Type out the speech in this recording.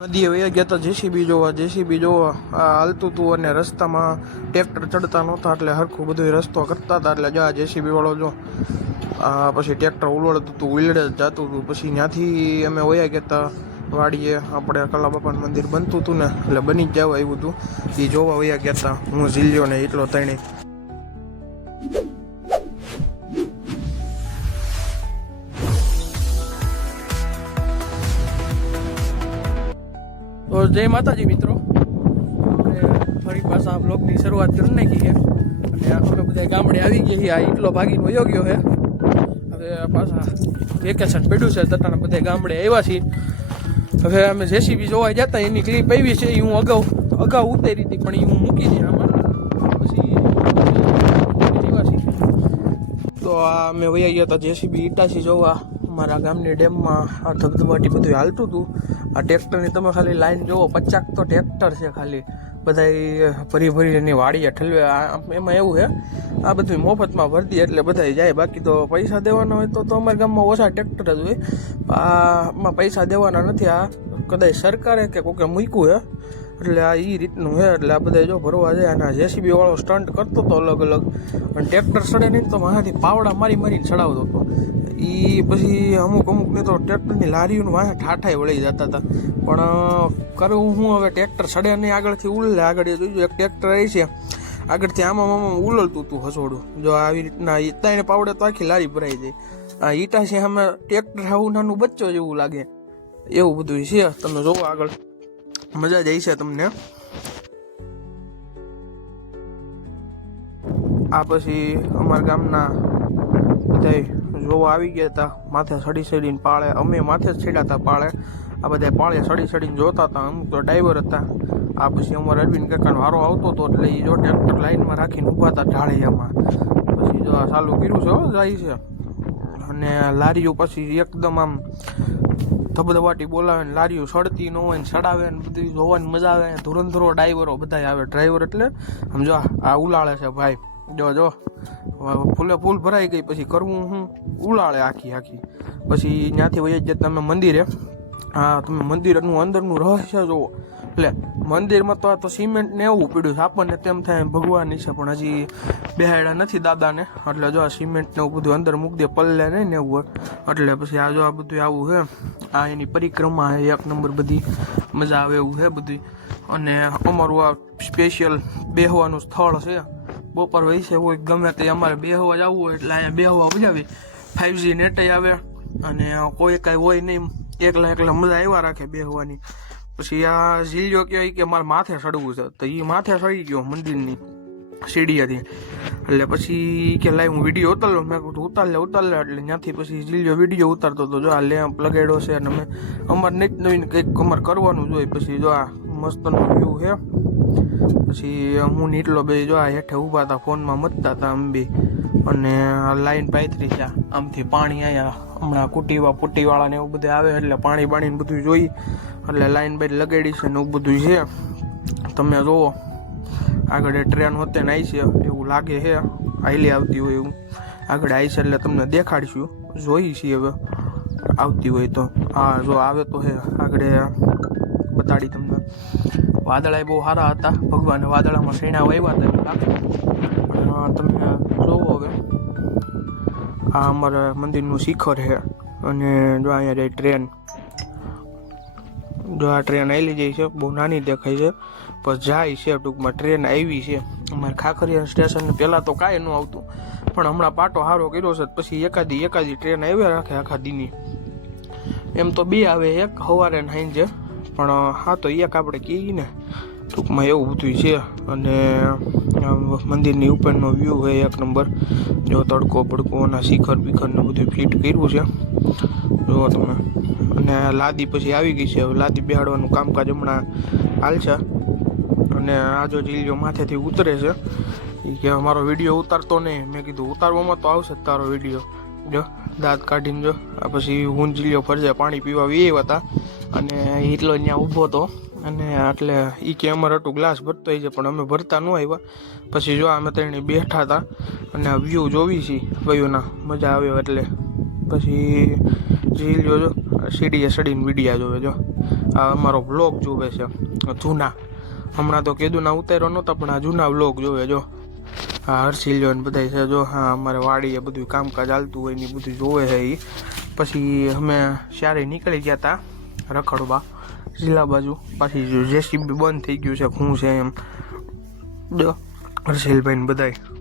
નદીએ વયા ગયા હતા જેસીબી જોવા આ હાલતું હતું અને રસ્તામાં ટ્રેક્ટર ચડતા નહોતા એટલે હરખું બધું રસ્તો કરતા હતા એટલે જા જેસીબી વાળો જો આ પછી ટ્રેક્ટર ઉલળતું હતું ઉલળે જતું હતું પછી ત્યાંથી અમે વયા ગયા હતા વાડીએ આપણે કલા બાપાનું મંદિર બનતું હતું ને એટલે બની જ જવા આવ્યું હતું એ જોવા વયા ગયા હતા હું ઝીલ્યો ને એટલો તણી. તો જય માતાજી મિત્રો, ફરી પાછા આ બ્લોગની શરૂઆત કરી નાખી છે અને આપણે બધા ગામડે આવી ગયા છીએ. આ એટલો ભાગીને વયો ગયો છે. હવે પાછા વેકેશન પડ્યું છે તટાના બધા ગામડે આવ્યા છીએ. હવે અમે જેસીબી જોવા જતા એની ક્લિપ આવી છે. હું અગાઉ ઉતારી હતી પણ એ હું મૂકી દઈ આમાં પછી તો આ અમે વયા ગયા હતા જેસીબી ઈટાસી જોવા અમારા ગામની ડેમમાં. આ ધબધબાટી બધું હાલતું હતું. આ ટ્રેક્ટરની તમે ખાલી લાઈન જોવો, 50 તો ટ્રેક્ટર છે ખાલી, બધા ભરી એની વાડીએ ઠલવે. એમાં એવું છે આ બધું મફતમાં ભરતી એટલે બધા જાય, બાકી તો પૈસા દેવાના હોય તો અમારા ગામમાં ઓછા ટ્રેક્ટર જ હોય. આમાં પૈસા દેવાના નથી. આ કદાચ સરકારે કે કોકે મૂક્યું છે એટલે આ એ રીતનું છે. એટલે આ બધા જો ભરવા જાય અને જેસીબી વાળો સ્ટન્ટ કરતો હતો અલગ અને ટ્રેક્ટર સડે નહીં તો મારાથી પાવડા મારીને ચડાવતો હતો. એ પછી અમુકને તો ટ્રેક્ટરની લારીઓને વાંહે ઠાઠાઈ વળી જતા હતા. પણ કરવું હું હવે, ટ્રેક્ટર સડે નહીં, આગળથી ઉલલે. આગળ જોઈજો એક ટ્રેક્ટર આવી છે આગળથી આમાં ઉલળતું હતું હસોડું. જો આવી રીતના ઈટાઈને પાવડે તો આખી લારી ભરાઈ જાય. આ ઈટા છે અમે ટ્રેક્ટર આવું નાનું બચ્ચો જેવું લાગે એવું બધું છે. તમે જોવો આગળ મજા જ આવી છે તમને. આ પછી અમારા ગામના બધા જોવા આવી ગયા હતા. માથે સડીને પાળે, અમે માથે જ ચડ્યા હતા પાળે. આ બધા પાળે સડીને જોતા હતા. અમુક તો ડ્રાઈવર હતા. આ પછી અમારે અરવિંદ કાકાનો વારો આવતો હતો એટલે એ જો ટ્રેક્ટર લાઈનમાં રાખીને ઊભા હતા ઢાળિયામાં. પછી જો આ ચાલુ કર્યું છે જાય છે. અને લારીઓ પછી એકદમ આમ ધબધબાટી બોલાવે ને લારીઓ સડતી ન હોય ને સડાવે ને બધું જોવાની મજા આવે. ધુરંધરો ડ્રાઈવરો બધા આવે. ડ્રાઈવર એટલે આમ જો આ ઉલાળે છે ભાઈ, જો ફૂલ ભરાઈ ગઈ. પછી કરવું હું ઉલાળે આખી. પછી ત્યાંથી વહી જ તમે મંદિરે. હા, તમે મંદિરનું અંદરનું રહસ્ય જોવો. એટલે મંદિરમાં તો આ તો સિમેન્ટ ને એવું પીડ્યું છે. આપણને તેમ થાય ભગવાન છે પણ હજી બેહાડ્યા નથી દાદાને. એટલે જો આ સિમેન્ટ ને એવું બધું અંદર મૂકી દે, પલ્લે નહીં ને એવું. એટલે પછી આ જો આ બધું આવું છે. આ એની પરિક્રમા છે એક નંબર, બધી મજા આવે એવું છે બધી. અને અમારું આ સ્પેશિયલ બેહવાનું સ્થળ છે. બપોર વૈસે હોય ગમે તે અમારે બેહવા જવું હોય એટલે અહીંયા બેહવા મજાવી. 5G નેટ આવે અને કોઈ કાંઈ હોય નહીં, એકલા મજા આવ્યા રાખે બેહવાની. પછી આ ઝીલ્યો કહેવાય કે મારે માથે ચડવું છે તો એ માથે ચડી ગયો મંદિરની સીડીયાથી. એટલે પછી કે લાઈ હું વિડીયો ઉતાર મેં કીધું ઉતાર લે એટલે ત્યાંથી પછી ઝીલ્યો વિડીયો ઉતારતો હતો. જો આ લેમ્પ લગાડ્યો છે અને અમે અમારે નહીં નવીન કંઈક અમારે કરવાનું જોઈએ. પછી જો આ મસ્તનો વ્યૂ છે. પછી હું નીટલો બે જો આ હેઠે ઊભા હતા ફોનમાં મતતા હતા આમ બી. અને લાઈન પાથરી છે આમથી પાણી અહીંયા હમણાં પુટીવાળા ને એવું બધું આવે એટલે પાણી બધું જોઈ એટલે લાઈન બાઈન લગાડી છે ને એવું બધું છે. તમે જોવો આગળ ટ્રેન હોતે ને આવી છે એવું લાગે છે, હાઈલી આવતી હોય એવું. આગળ આવી છે એટલે તમને દેખાડીશું, જોઈ છીએ હવે આવતી હોય તો. હા જો આવે તો હે આગળ બતાડી તમને. વાદળા બહુ સારા હતા, ભગવાને વાદળામાં શેણા વાવ્યા હતા. તમે જોવો હવે આ અમારા મંદિરનું શિખર છે. અને જો અહીંયા જાય ટ્રેન. જો આ ટ્રેન આવેલી જાય છે, બહુ નાની દેખાય છે પણ જાય છે. ટૂંકમાં ટ્રેન આવી છે. અમારે ખાખરિયા સ્ટેશન પહેલાં તો કાંઈ ન આવતું પણ હમણાં પાટો સારો કર્યો છે. પછી એકાદી ટ્રેન આવ્યા રાખે આખા દીની. એમ તો બે આવે, એક સવારે ને સાંજે, પણ હા તો એક આપણે કહીએ ને ટૂંકમાં એવું બધું છે. અને મંદિરની ઉપરનો વ્યૂ છે એક નંબર. જો તડકો ભડકો અને શિખર બીખરને બધું ફિટ કર્યું છે જુઓ તમે. અને લાદી પછી આવી ગઈ છે. હવે લાદી બેહાડવાનું કામકાજ હમણાં હાલ છે. અને આ જો ઝીલ્યો માથેથી ઉતરે છે એ કે મારો વિડીયો ઉતારતો નહીં. મેં કીધું ઉતારવામાં તો આવશે જ તારો વિડીયો. જો દાંત કાઢીને જો આ પછી હું ઝીલ્યો ફરજે પાણી પીવા આવ્યા હતા અને એટલો ત્યાં ઊભો હતો. અને એટલે એ કે અમારે આટલું ગ્લાસ ભરતો હોય છે પણ અમે ભરતા ન આવ્યા. પછી જો અમે ત્રણે બેઠા હતા અને આ વ્યૂ જોવી છીએ વયુના, મજા આવ્યો. એટલે પછી ઝીલ્યો જો સીડીએ સડીને વિડીયા જોવે જો આ અમારો વ્લોગ જોવે છે જૂના. હમણાં તો કેદુના ઉતાર્યો નહોતા પણ આ જૂના વ્લોગ જોવે. જો હા હર્ષિલ્યો ને બધા છે. જો હા અમારે વાડીએ બધું કામકાજ ચાલતું હોય ને બધું જોવે છે એ. પછી અમે ચારે નીકળી ગયા હતા રખડવા જિલ્લા બાજુ. પાછી જેસીબી બંધ થઈ ગયું છે શું છે એમ. જો હર્ષિલભાઈ ને બધાય